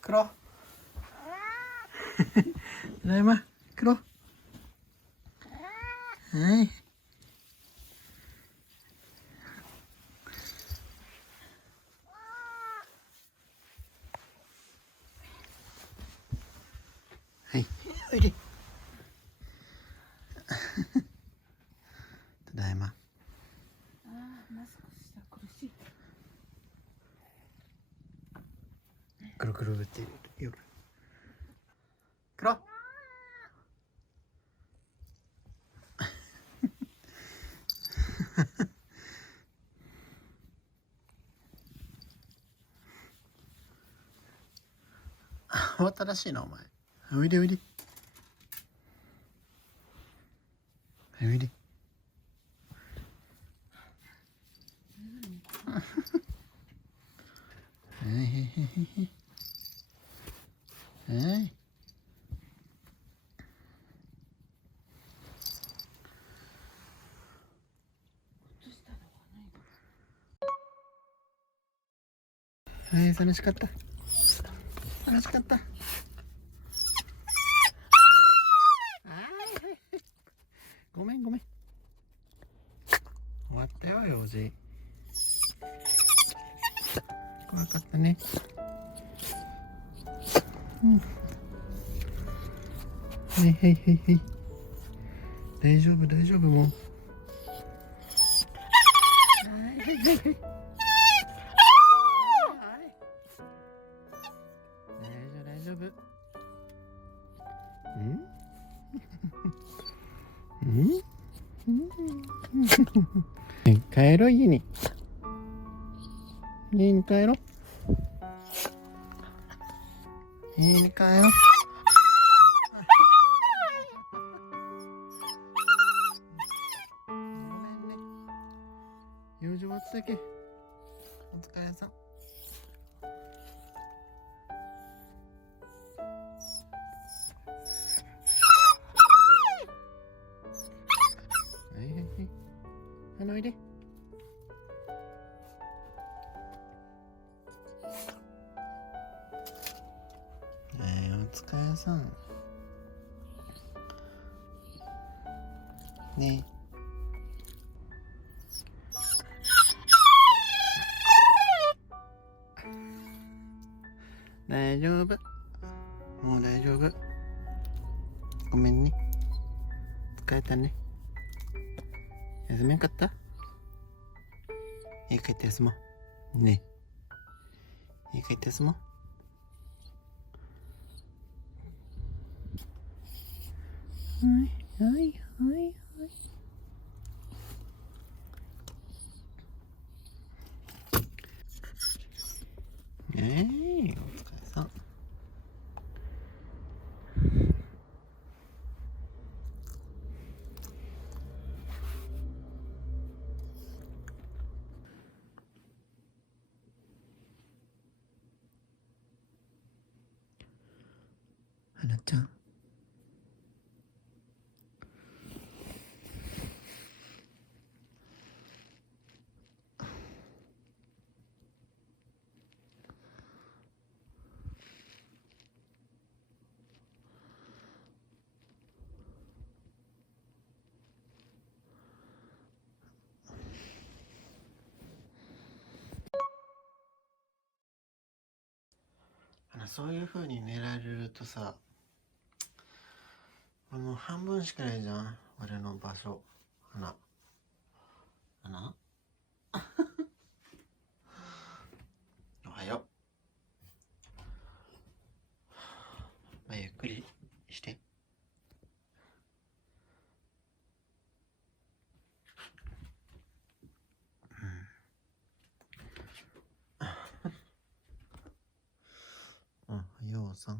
黒ただいま黒。はいはい、おいで。ただいま。マスクしたら苦しい。くるくるって夜。黒。慌ただしいなお前。おいでおいで。おいで。はいはいはいはいはい。はい、楽しかった。楽しかった。はいはいはい。ごめんごめん。終わったよ、用事。怖かったね。うん。はいはいはいはい。大丈夫大丈夫もう。はいはいはいはい。大丈夫大丈夫。帰ろう家に。家に帰ろう。家に帰ろう。ごめんね。用事終わったけ。お疲れさん。はいはいはい。おいで。お疲れさん。ね大丈夫。もう大丈夫。ごめんね。疲れたね。休めんかった？家帰って休もう。ねえ。家帰って休もう。はいはいはいはい。お疲れさん。はなちゃん。そういう風に寝られるとさ、もう半分しかないじゃん、俺の場所。花おはよう。まあ、ゆっくりして。うん。ようさん。